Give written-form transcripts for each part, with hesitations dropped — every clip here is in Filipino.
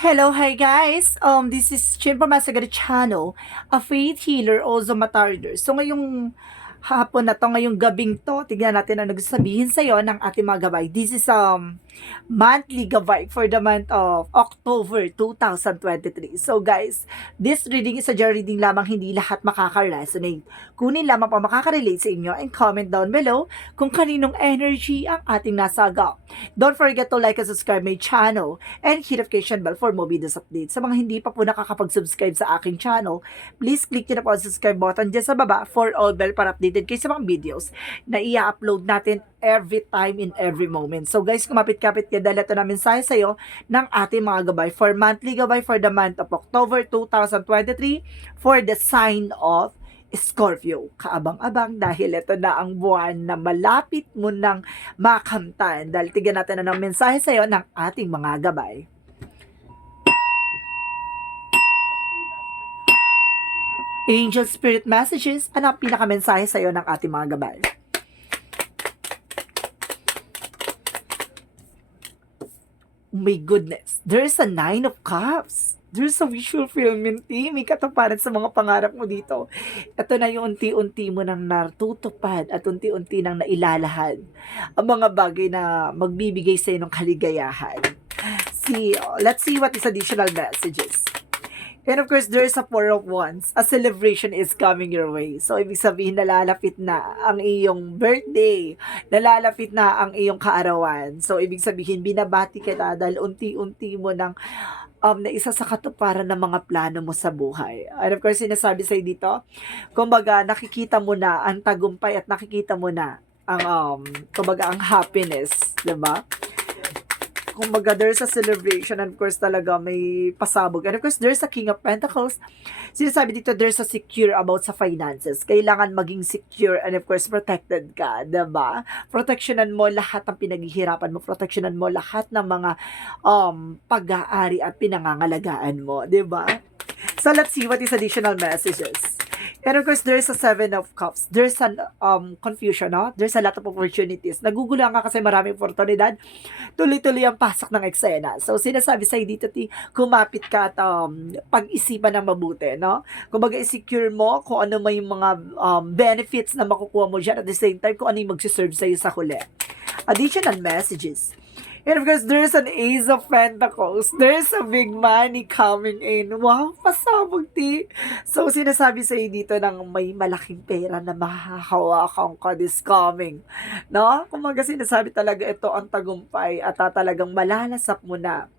Hello, hi guys. This is Chin from Masagari Channel, a faith healer, also matarder. So ngayong hapon na to, ngayong gabing to, tignan natin ang nagsasabihin sa iyo ng ating mga gabay. This is monthly gabay for the month of October 2023. So guys, this reading is a general reading lamang, hindi lahat makaka-resonate. Kunin lamang pa makaka-relate sa inyo and comment down below kung kaninong energy ang ating nasagap. Don't forget to like and subscribe my channel and hit notification bell for more videos updates. Sa mga hindi pa po nakakapag-subscribe sa aking channel, please click nyo na po ang subscribe button dyan sa baba for all bell para updated kayo sa mga videos na i-upload natin every time in every moment. So guys, kumapit-kapit ka dahil ito na mensahe sa iyo ng ating mga gabay for monthly gabay for the month of October 2023 for the sign of Scorpio. Kaabang-abang dahil ito na ang buwan na malapit mo nang makamtan. Dahil tignan natin na ng mensahe sa iyo ng ating mga gabay. Angel Spirit Messages, ano ang pinakamensahe sa iyo ng ating mga gabay? Oh my goodness, there's a 9 of Cups. There's a wish fulfillment, may katuparan sa mga pangarap mo dito. Ito na yung unti-unti mo nang natutupad at unti-unti nang nailalahad ang mga bagay na magbibigay sa iyo ng kaligayahan. Let's see what is additional messages. And of course, there's a Four of Wands. A celebration is coming your way. So, ibig sabihin, nalalapit na ang iyong birthday. Nalalapit na ang iyong kaarawan. So, ibig sabihin, binabati ka na dahil unti-unti mo ng na isa sa katuparan ng mga plano mo sa buhay. And of course, sinasabi sa'yo dito, kumbaga, nakikita mo na ang tagumpay at nakikita mo na ang, kumbaga, ang happiness. Diba? Kumbaga, there's a celebration and of course talaga may pasabog. And of course, there's a King of Pentacles. Sinasabi dito, there's a secure about sa finances. Kailangan maging secure and of course, protected ka. Diba? Protectionan mo lahat ng pinaghihirapan mo. Protectionan mo lahat ng mga pag-aari at pinangangalagaan mo. Diba? So, let's see what is additional messages. And of course, there's a Seven of Cups. There's an confusion, no? There's a lot of opportunities. Nagugulang ka kasi maraming oportunidad. Tuloy-tuloy ang pasok ng eksena. So, sinasabi sa'yo dito, kumapit ka at pag-isipan ng mabuti, no? Kumbaga, i-secure mo kung ano may mga benefits na makukuha mo dyan. At the same time, kung ano yung magsiserve sa'yo sa huli. Additional messages. And of course, there's an Ace of Pentacles. There's a big money coming in. Wow, pasabog, So, sinasabi sa'yo dito ng may malaking pera na mahahawakan ka this coming. No? Kung mga sinasabi talaga ito ang tagumpay at talagang malalasap mo na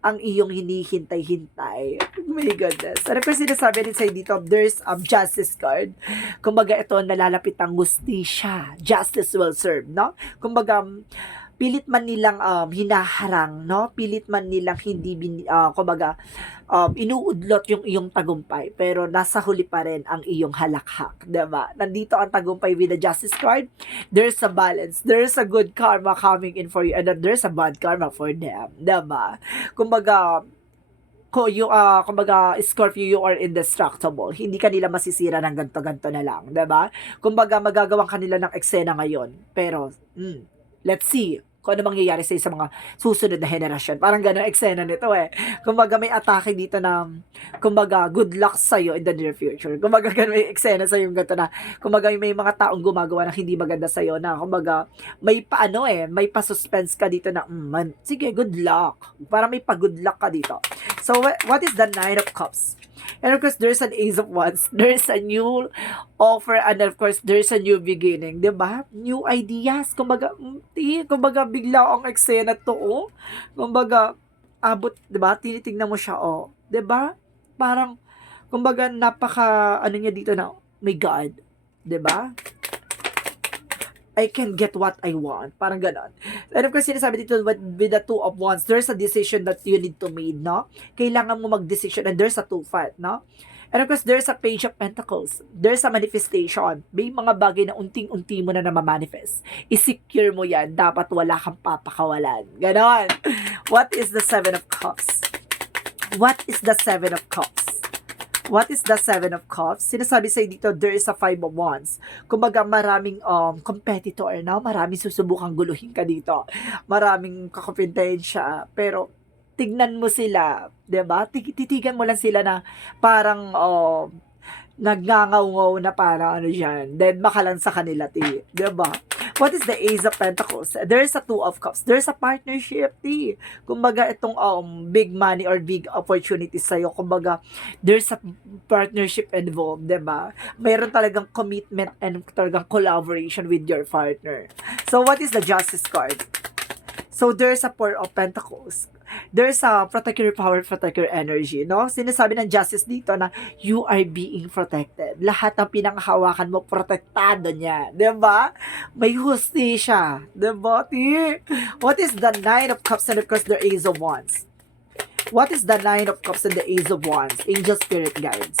ang iyong hinihintay-hintay. Oh my goodness. And of course, sinasabi rin sa'yo dito, there's a justice card. Kumbaga, ito nalalapit ang justisya. Justice will serve, no? Kumbaga, pilit man nilang hinaharang, no? Pilit man nilang hindi kumbaga inuudlot yung iyong tagumpay, pero nasa huli pa rin ang iyong halakhak, 'di ba? Nandito ang tagumpay with the justice card. There's a balance. There's a good karma coming in for you and then there's a bad karma for them, 'di ba? Kumbaga kumbaga, Scorpio, you are indestructible. Hindi kanila masisira ng ganto-ganto na lang, 'di ba? Kumbaga, magagawang kanila ng eksena ngayon, pero let's see kung ano mangyayari sa mga susunod na henerasyon. Parang gano'ng eksena nito eh. Kumbaga may atake dito na, kumbaga good luck sa'yo in the near future. Kumbaga gano'ng may eksena sa'yo yung gano'n na, kumbaga may mga taong gumagawa ng hindi maganda sa'yo na, kumbaga may paano may pa-suspense ka dito na, sige, good luck. Parang may pa-good luck ka dito. So, what is the Nine of Cups? And of course, there's an Ace of Wands. There's a new offer and of course, there's a new beginning. 'Di ba? New ideas. Kumbaga, bigla ang eksena to, oh. Kumbaga, abot, 'di ba? Tinitingnan mo siya, oh. 'Di ba? Parang, kumbaga, ano niya dito na, my God. 'Di ba? I can get what I want. Parang ganon. And of course, sinasabi dito with the Two of Wands, there's a decision that you need to make, no? Kailangan mo mag-decision and there's a two-fight, no? And of course, there's a Page of Pentacles. There's a manifestation. May mga bagay na unting-unti mo na namamanifest. I-secure mo yan. Dapat wala kang papakawalan. Ganon. What is the Seven of Cups? What is the Seven of Cups? What is the Seven of Cups? Sinasabi sa'yo dito, there is a Five of Wands. Kumbaga, maraming competitor, no? Maraming susubukang guluhin ka dito. Maraming kakompetensya. Pero, tignan mo sila, 'di ba? Titigan mo lang sila na parang, nagngangaw-ngaw na parang ano diyan, dedma ka lang sa kanila, 'di ba? What is the Ace of Pentacles? There's a Two of Cups. There's a partnership, Kumbaga itong big money or big opportunities sa'yo. Kumbaga, there's a partnership involved, 'di ba? Mayroon talagang commitment and talagang collaboration with your partner. So, what is the Justice card? So, there's a Four of Pentacles. There's a protect your power, protect your energy, no? Sinasabi ng Justice dito na you are being protected. Lahat ng pinanghahawakan mo, protektado niya. 'Di ba? May hustisya. 'Di ba? What is the Nine of Cups and of course the Ace of Wands? What is the Nine of Cups and the Ace of Wands? Angel Spirit Guides.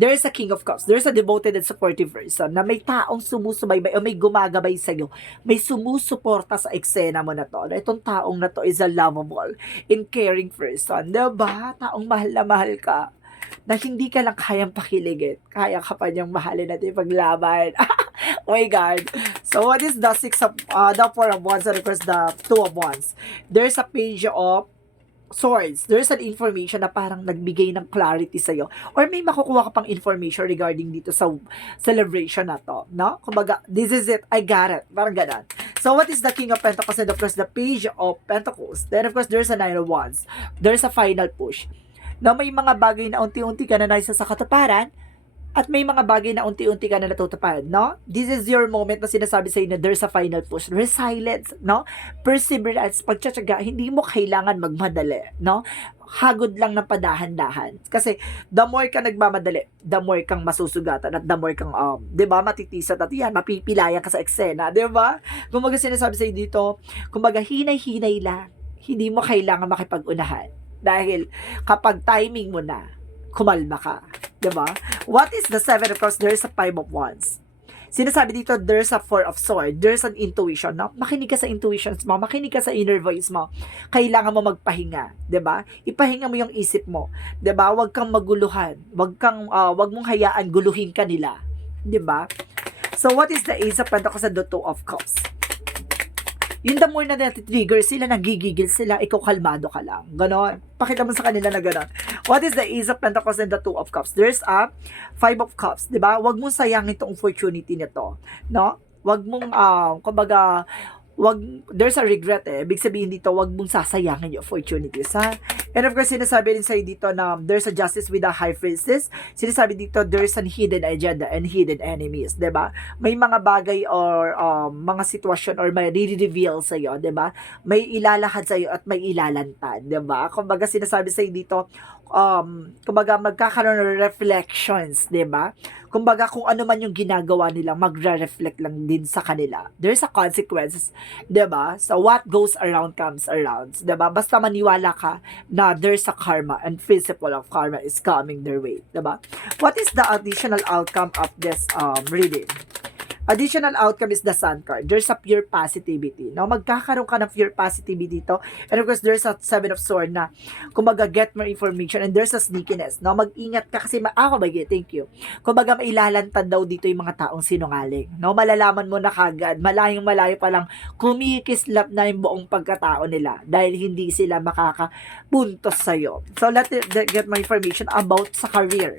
There is a King of Cups. There's a devoted and supportive person na may taong sumusubaybay o may gumagabay sa iyo. May sumusuporta sa eksena mo na to. Na itong taong na to is a lovable and caring person. Diba? Taong mahal na mahal ka. Na hindi ka lang kayang pakiligin. Kaya ka pa niyang mahalin at ipaglaban. Oh my God. So what is the the Four of Wands and of course the Two of Wands? There's a Page of Swords. There's an information na parang nagbigay ng clarity sa'yo. Or may makukuha ka pang information regarding dito sa celebration na to. No? Kumbaga, this is it. I got it. Parang ganun. So, what is the King of Pentacles and of course the Page of Pentacles? Then, of course, there's a Nine of Wands. There's a final push. Na may mga bagay na unti-unti ka na naisa sa katuparan at may mga bagay na unti-unti ka na natutupad, no? This is your moment na sinasabi sa'yo na there's a final push. Resilience, no? Perseverance, pagtsatsaga, hindi mo kailangan magmadali, no? Hagod lang ng padahan-dahan. Kasi, the more ka nagmamadali, the more kang masusugatan at the more kang, di ba, matitisat at yan, mapipilayan ka sa eksena, di ba? Kumbaga sinasabi sa'yo dito, kumbaga hinay-hinay lang, hindi mo kailangan makipag-unahan. Dahil, kapag timing mo na, kumalma ka. Diba? What is the Seven of Cups? There's a Five of Wands. Sinasabi dito, there's a Four of Swords. There's an intuition. No? Makinig ka sa intuitions mo. Makinig ka sa inner voice mo. Kailangan mo magpahinga. Diba? Ipahinga mo yung isip mo. Diba? Huwag kang maguluhan. Huwag mong hayaan guluhin ka nila. Diba? So, what is the Ace of Pentacles and the Two of Cups? Yung the more na natitrigger sila, nagigigil sila, ikaw kalmado ka lang. Ganon. Pakita mo sa kanila na ganon. What is the Ace of Pentacles and the Two of Cups? There's a Five of Cups. Diba? Huwag mong sayangin itong opportunity nito. No? Huwag mong, kumbaga, there's a regret Ibig sabihin dito, wag mong sasayangin yung opportunities, ha? And of course, sinasabi rin sa'yo dito na there's a justice with a high priestess. Sinasabi dito, there's an hidden agenda and hidden enemies, diba? May mga bagay or mga sitwasyon or may re-reveal sa'yo, diba? May ilalahad sa'yo at may ilalantad, diba? Kumbaga, sinasabi sa'yo dito, kumbaga, magkakaroon ng reflections, diba? Kumbaga, kung ano man yung ginagawa nila, magre-reflect lang din sa kanila. There's a consequences, 'di ba? So what goes around comes around, 'di ba? Basta maniwala ka na there's a karma and principle of karma is coming their way, 'di ba? What is the additional outcome of this reading? Additional outcome is the Sun card. There's a pure positivity. No? Magkakaroon ka ng pure positivity dito. And of course, there's a Seven of Swords na kumbaga get more information and there's a sneakiness. No? Mag-ingat ka kasi thank you. Kumbaga mailalantad daw dito yung mga taong sinungaling. No? Malalaman mo na kagad, malayong-malayo pa lang kumikislap na yung buong pagkatao nila dahil hindi sila makakapuntos sa'yo. So, let's get more information about sa career.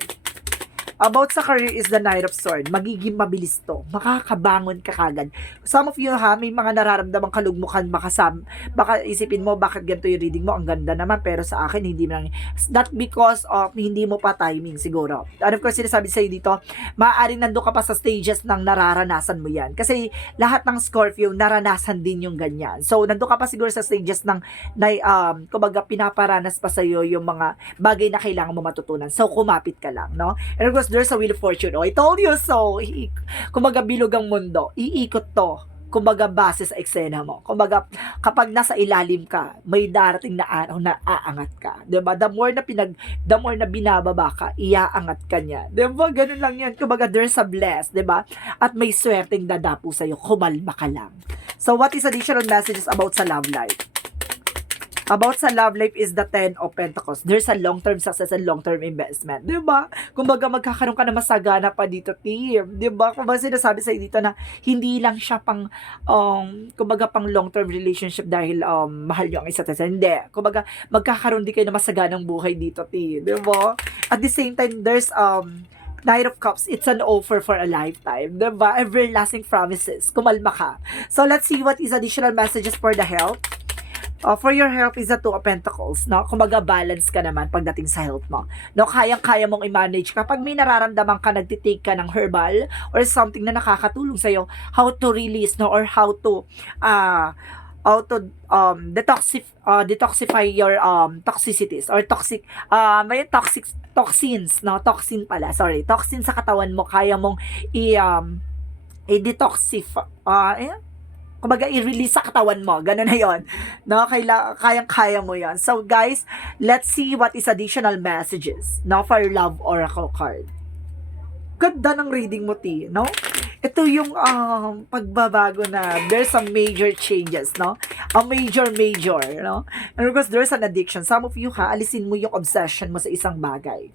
About sa career is the Knight of Swords. Magiging mabilis to. Makakabangon ka kagad. Some of you may mga nararamdamang kalugmukan. Baka isipin mo, bakit ganito yung reading mo? Ang ganda naman. Pero sa akin, hindi lang. Not because of hindi mo pa timing siguro. And of course, sinasabi sa'yo dito, maaaring nandun ka pa sa stages ng nararanasan mo yan. Kasi lahat ng Scorpio, naranasan din yung ganyan. So, nandun ka pa siguro sa stages ng kumbaga, pinaparanas pa sa'yo yung mga bagay na kailangan mo matutunan. So, kumapit ka lang, no? And of course, there's a Wheel of Fortune. I told you so. Kumbaga, bilog ang mundo. Iikot to. Kumbaga, base sa eksena mo. Kumbaga, kapag nasa ilalim ka, may darating na araw na aangat ka. Diba? The more na binababa ka, iaangat ka niya. Diba? Ganun lang yan. Kumbaga, there's a bless. Diba? At may swerteng dadapo sa'yo. Kumalma ka lang. So, what is additional messages about sa love life? About sa love life is the Ten of Pentacles. There's a long-term success and long-term investment. Diba? Kumbaga, magkakaroon ka na masagana pa dito, team. Diba? Kumbaga, sinasabi sa'yo dito na hindi lang siya pang, kumbaga, pang long-term relationship dahil mahal nyo ang isa't isa. Hindi. Kumbaga, magkakaroon din kayo na masaganang buhay dito, team. Diba? At the same time, there's, Knight of Cups, it's an offer for a lifetime. Diba? Everlasting promises. Kumalma ka. So, let's see what is additional messages for the health. For your health is the Two of Pentacles, no? Kumbaga, balance ka naman pagdating sa health mo. No, kayang-kaya mong i-manage kapag may nararamdaman ka, nagtitake ka ng herbal or something na nakakatulong sa'yo, how to release, no? Or how to detoxify your toxicities or may toxins, no? Toxin pala, sorry. Toxin sa katawan mo, kaya mong i-detoxify, kumbaga, i-release sa katawan mo. Ganun na yun. No? Kayang-kaya mo yan. So, guys, let's see what is additional messages, no, for love oracle card. Ganda ng reading mo, T, no? Ito yung pagbabago na there's some major changes, no? A major, no? And of course, there's an addiction. Some of you, alisin mo yung obsession mo sa isang bagay.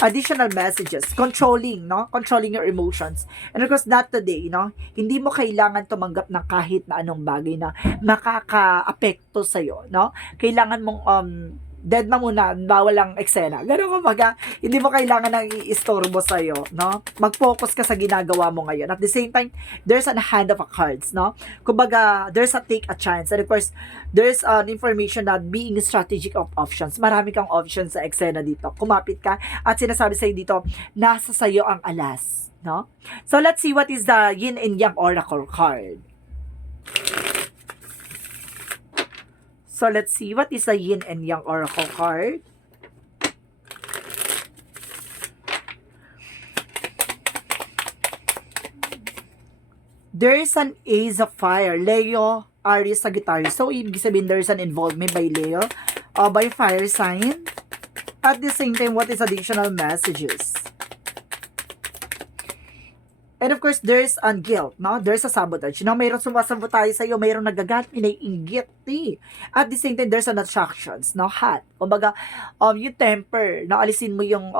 Additional messages, controlling, no? Controlling your emotions. And of course, not today, no? Hindi mo kailangan tumanggap ng kahit na anong bagay na makaka-apekto sa'yo, no? Kailangan mong, dead na muna, bawal ang eksena. Ganun kumbaga, hindi mo kailangan ng i-istorbo sa'yo, no? Mag-focus ka sa ginagawa mo ngayon. At the same time, there's a hand of a cards, no? Kumbaga, there's a take a chance. And of course, there's an information that being strategic of options. Marami kang options sa eksena dito. Kumapit ka at sinasabi sa'yo dito, nasa sa'yo ang alas, no? So, let's see what is the Yin and Yang Oracle card. So, let's see what is the Yin and Yang Oracle card. There is an Ace of Fire. Leo, Aries, Sagittarius. So, ibig sabihin, there is an involvement by Leo, by fire sign. At the same time, what is additional messages? And of course, there's a guilt, no? There's a sabotage. No? Mayroong sumasabotage sa'yo, mayroong nagagat, inaiinggit, eh. At the same time, there's an attractions, no? Hot. Kumbaga, yung temper, no? Alisin mo yung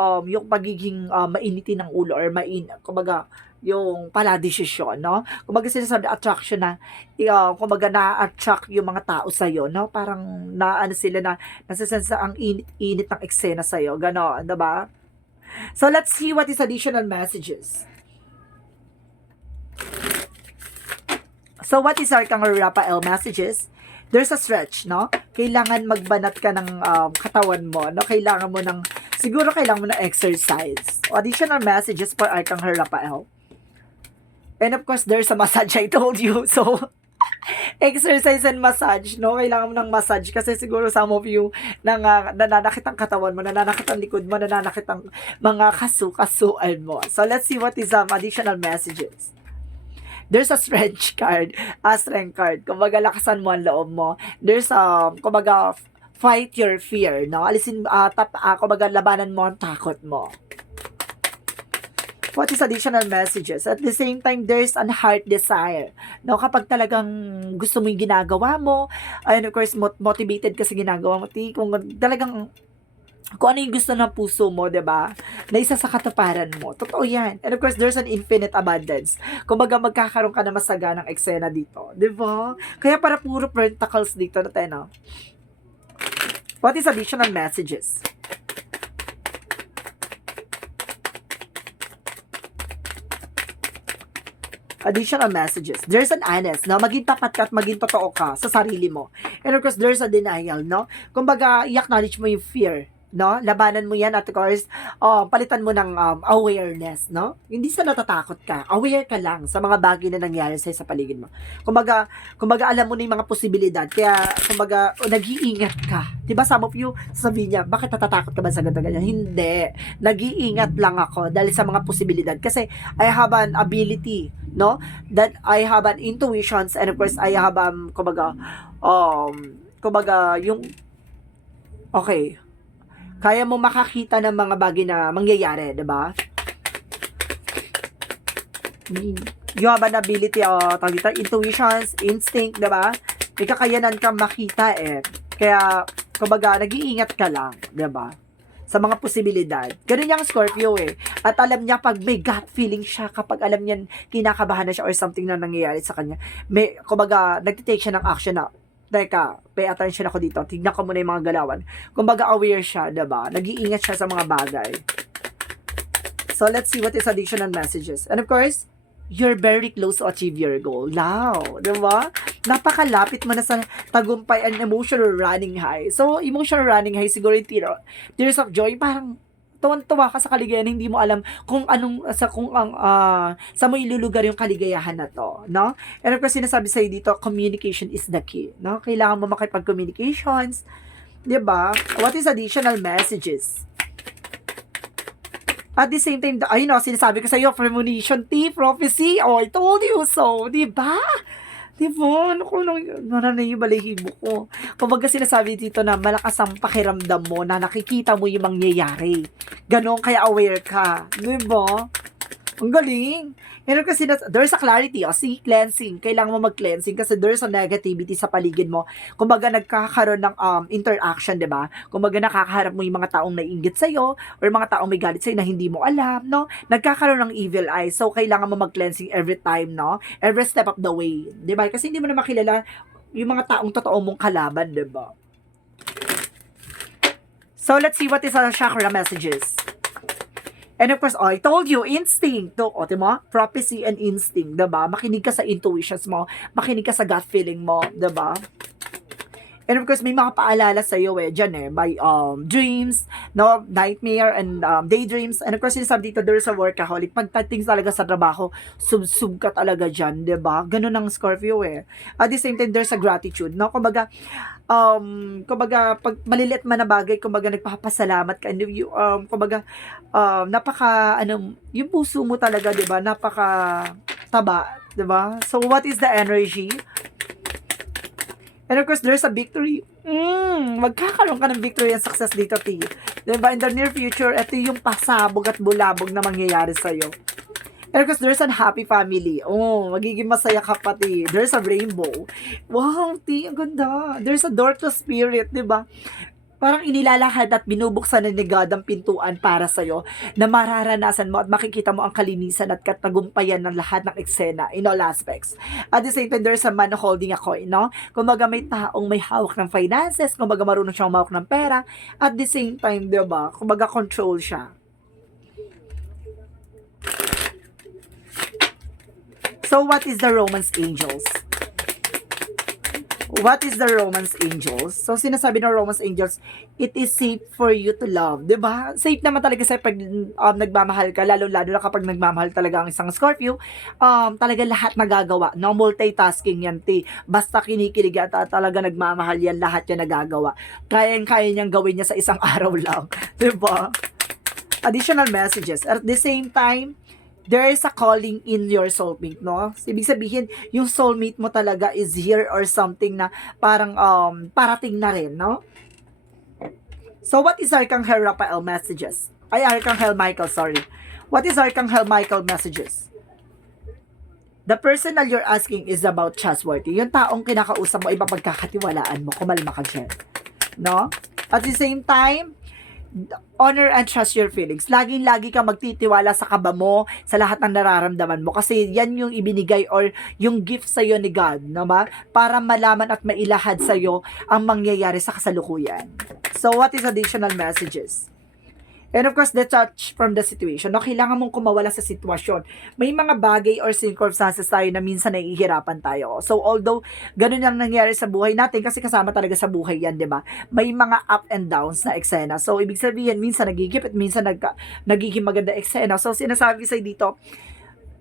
pagiging mainitin ng ulo or kumbaga, yung paladesisyon, no? Kumbaga, sinasabi, attraction na, kumbaga, na-attract yung mga tao sa'yo, no? Parang, sila na, nasisensa ang init ng eksena sa'yo, gano'n, diba? So, let's see what is additional messages. So, what is Arcangel Raphael messages? There's a stretch, no? Kailangan magbanat ka ng katawan mo, no? Kailangan mo ng exercise. Additional messages for Arcangel Raphael. And of course, there's a massage, I told you. So, exercise and massage, no? Kailangan mo ng massage kasi siguro some of you nananakit ang katawan mo, nananakit ang likod mo, nananakit ang mga kasuan mo. So, let's see what is additional messages. There's a strength card, a strength card. Kumbaga, lakasan mo ang loob mo. There's kumbaga, fight your fear, no? Alisin, kumbaga, labanan mo ang takot mo. What is additional messages? At the same time, there's an heart desire. No, kapag talagang gusto mo yung ginagawa mo, and of course, motivated ka sa ginagawa mo, kung talagang kung ano yung gusto ng puso mo, diba? Na isa sa katuparan mo. Totoo yan. And of course, there's an infinite abundance. Kumbaga, magkakaroon ka na masaganang eksena dito. Diba? Kaya para puro pentacles dito na tayo, no? What is additional messages? Additional messages. There's an honest, no? Maging tapat ka at maging totoo ka sa sarili mo. And of course, there's a denial, no? Kumbaga, i-acknowledge mo yung fear, no? Labanan mo yan at of course, palitan mo ng awareness, no? Hindi sa natatakot ka. Aware ka lang sa mga bagay na nangyari sa paligid mo. Kumbaga, alam mo na yung mga posibilidad. Kaya, kumbaga, nag-iingat ka. Diba, some of you, sabihin niya, bakit natatakot ka ba sa ganyan? Hindi. Nag-iingat lang ako dahil sa mga posibilidad. Kasi, I have an ability, no? That I have an intuitions and of course, I have, kumbaga, yung, okay, kaya mo makakita ng mga bagay na mangyayari, diba? You have an ability, intuitions, instinct, diba? May kakayanan kang makita, eh. Kaya, kumbaga, nag-iingat ka lang, 'di ba? Sa mga posibilidad. Ganun yung Scorpio eh. At alam niya pag may gut feeling siya, kapag alam niya kinakabahan na siya or something na nangyayari sa kanya, may, kumbaga, nagtitake siya ng action na, teka, pay attention ako dito, tignan ko muna yung mga galawan. Kumbaga, aware siya, diba? Nag-iingat siya sa mga bagay. So, let's see what is additional messages. And of course, you're very close to achieve your goal. Now, diba? Napakalapit mo na sa tagumpay and emotional running high. So, emotional running high, siguro yung tears of joy, parang tuwan-tuwa ka sa kaligayahan, hindi mo alam kung anong, sa mo ilulugar yung kaligayahan na to, no? And of course, sinasabi sa'yo dito, communication is the key, no? Kailangan mo makipag-communications, diba? What is additional messages? At the same time, ayun o, sinasabi ko sa iyo, premonition, prophecy, oh, I told you so, di ba? Di ba? Naku, naranay yung balahibo ko. Kumbaga sinasabi dito na malakas ang pakiramdam mo na nakikita mo yung mangyayari. Ganon, kaya aware ka. Di ba? Ang galing. Meron kasi there's a clarity, see, cleansing. Kailangan mo mag-cleansing kasi there's a negativity sa paligid mo. Kumbaga nagkakaroon ng interaction, 'di ba? Kumbaga nakakaharap mo yung mga taong naiinggit sa iyo or mga taong may galit sa iyo na hindi mo alam, no? Nagkakaroon ng evil eye. So kailangan mo mag-cleansing every time, no? Every step of the way, 'di ba? Kasi hindi mo na makilala yung mga taong totoo mong kalaban, 'di ba? So let's see what is our chakra messages. And of course, I told you, instinct. O, diba? Prophecy and instinct, diba? Makinig ka sa intuitions mo. Makinig ka sa gut feeling mo, diba? And of course, may mga paalala sa iyo dyan by dreams, no, nightmare, and daydreams. And of course, sinasabi dito, there's a workaholic. Pagdating talaga sa trabaho, sub ka talaga dyan, diba? Ganun ang Scorpio At the same time, there's a gratitude, no? Kumbaga, pag maliliit man na bagay, kumbaga, nagpapasalamat ka. And you, kumbaga, yung puso mo talaga, diba? Napaka taba, diba? So, what is the energy? And of course, there's a victory. Magkakaroon ka ng victory and success dito, T. Diba? In the near future, ito yung pasabog at bulabog na mangyayari sa'yo. And of course, there's a happy family. Oh, magiging masaya ka pati. There's a rainbow. Wow, T, ang ganda. There's a door to spirit, diba? Parang inilalahad at binubuksan na ni God ang pintuan para sa'yo na mararanasan mo at makikita mo ang kalinisan at katagumpayan ng lahat ng eksena in all aspects. At the same time, there's a man holding a coin, no? Kumbaga may taong may hawak ng finances, kumbaga marunong siyang mahawak ng pera, at the same time, diba? Kumbaga control siya. So, what is the Romance Angels? What is the Romance Angels? So, sinasabi ng Romance Angels, it is safe for you to love. Diba? Safe naman talaga sa pag nagmamahal ka, lalo-lalo na kapag nagmamahal talaga ang isang Scorpio, talaga lahat nagagawa. No? Multitasking yan, basta kinikilig at talaga nagmamahal yan, lahat yan nagagawa. Kaya niyang gawin niya sa isang araw lang. Diba? Additional messages. At the same time, there is a calling in your soulmate, no? Ibig sabihin, yung soulmate mo talaga is here or something na parang parating na rin, no? So, what is Archangel Raphael messages? Archangel Michael, sorry. What is Archangel Michael messages? The person that you're asking is about trustworthy. Yung taong kinakausap mo, ibang pagkakatiwalaan mo, kumalma ka dyan. No? At the same time, honor and trust your feelings. Laging-lagi ka magtitiwala sa kaba mo, sa lahat ng nararamdaman mo. Kasi yan yung ibinigay or yung gift sa'yo ni God, naman, para malaman at mailahad sa'yo ang mangyayari sa kasalukuyan. So, what is additional messages? And of course, detach from the situation. No, kailangan mong kumawala sa sitwasyon. May mga bagay or circumstances tayo na minsan nahihirapan tayo. So, although ganun ang nangyari sa buhay natin, kasi kasama talaga sa buhay yan, di ba? May mga up and downs na eksena. So, ibig sabihin, minsan nagigipit, minsan nagiging maganda eksena. So, sinasabi sa'yo dito,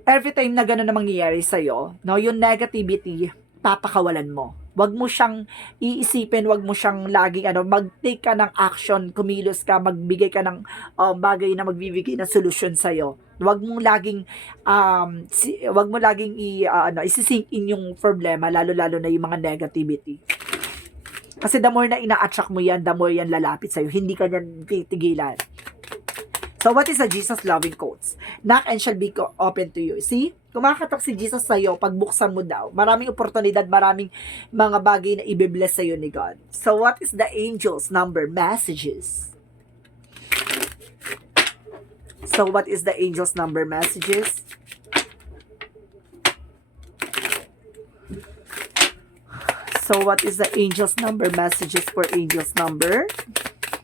every time na ganun na mangyayari sa'yo, no, yung negativity, papakawalan mo. Wag mo siyang iisipin, wag mo siyang laging mag-take ka ng action, kumilos ka, magbigay ka ng bagay na magbibigay ng solusyon sa iyo. Wag mong laging isisink in yung problema, lalo-lalo na yung mga negativity. Kasi the more na ina-attract mo yan, the more yan lalapit sa iyo. Hindi ka yan titigilan. So, what is the Jesus loving quotes? Knock and shall be open to you. See? Kumakatok si Jesus sa'yo, pagbuksan mo daw. Maraming oportunidad, maraming mga bagay na ibibless sa'yo ni God. So, what is the angel's number messages? So, what is the angel's number messages? So, what is the angel's number messages for angel's number?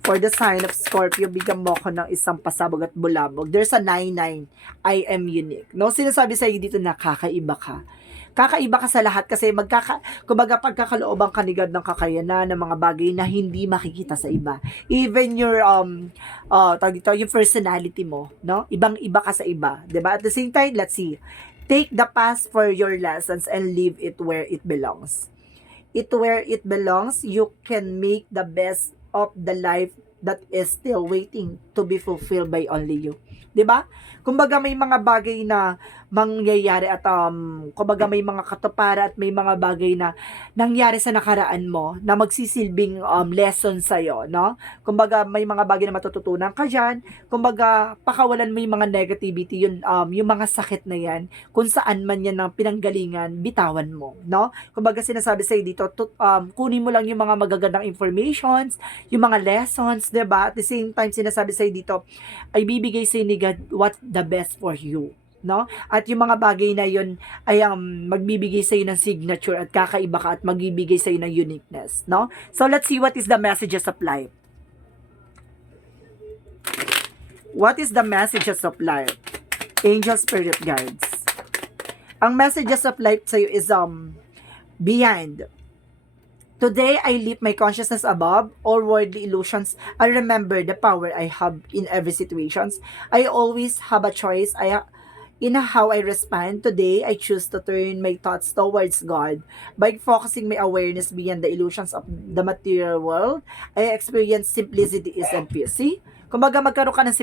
For the sign of Scorpio, bigyan mo ako ng isang pasabog at bulabog. There's a 99. I am unique. No, sinasabi sa iyo dito na kakaiba ka. Kakaiba ka sa lahat kasi kumbaga pagkakalooban ka ni God ng kakayanan ng mga bagay na hindi makikita sa iba. Even your tawag dito, yung personality mo, no? Ibang-iba ka sa iba, 'di ba? At the same time, let's see. Take the past for your lessons and leave it where it belongs. It where it belongs, you can make the best of the life that is still waiting to be fulfilled by only you. 'Di ba? Kumbaga may mga bagay na mangyayari at kumbaga may mga katuparan at may mga bagay na nangyari sa nakaraan mo na magsisilbing lesson sa iyo, no? Kumbaga may mga bagay na matututunan ka diyan. Kumbaga pakawalan mo yung mga negativity, yung mga sakit na 'yan, kung saan man 'yan ng pinanggalingan, bitawan mo, no? Kumbaga sinasabi sa iyo dito, kunin mo lang yung mga magagandang informations, yung mga lessons, 'di ba? At the same time sinasabi sa iyo dito, ay bibigay sa ni God what the best for you, no? At yung mga bagay na yun ay magbibigay sa iyo ng signature at kakaiba ka at magbibigay sa iyo ng uniqueness, no? So let's see what is the messages of life. What is the messages of life? Angel Spirit Guides. Ang messages of life sa iyo is behind. Today, I lift my consciousness above all worldly illusions. I remember the power I have in every situations. I always have a choice. In how I respond. Today, I choose to turn my thoughts towards God. By focusing my awareness beyond the illusions of the material world, I experience simplicity and peace. See? Kumbaga magkaroon ka ng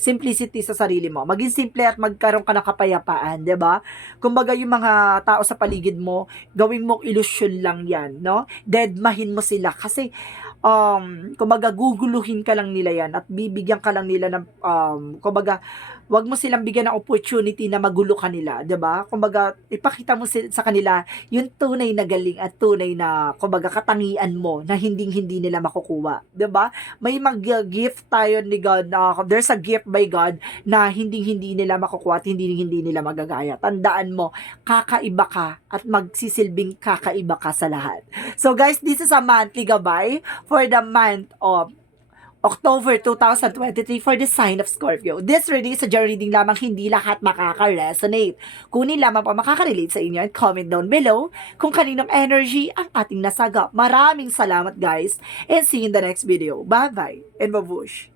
simplicity sa sarili mo. Maging simple at magkaroon ka ng kapayapaan, 'di ba? Kumbaga yung mga tao sa paligid mo, gawin mo illusion lang 'yan, no? Deadmahin mo sila kasi kumbaga guguluhin ka lang nila 'yan at bibigyan ka lang nila ng kumbaga wag mo silang bigyan ng opportunity na magulo ka nila, 'di ba? Kumbaga ipakita mo sa kanila yung tunay na galing at tunay na kumbaga katangian mo na hindi nila makukuha, 'di ba? May mag-gift tayo ni God, there's a gift by God na hindi nila makukuha at hindi nila magagaya. Tandaan mo, kakaiba ka at magsisilbing kakaiba ka sa lahat. So guys, this is a monthly gabay for the month of October 2023 for the sign of Scorpio. This reading is a general reading lamang, hindi lahat makaka-resonate. Kunin lamang pa makaka-relate sa inyo and comment down below kung kaninong energy ang ating nasagap. Maraming salamat guys and see you in the next video. Bye-bye and babush!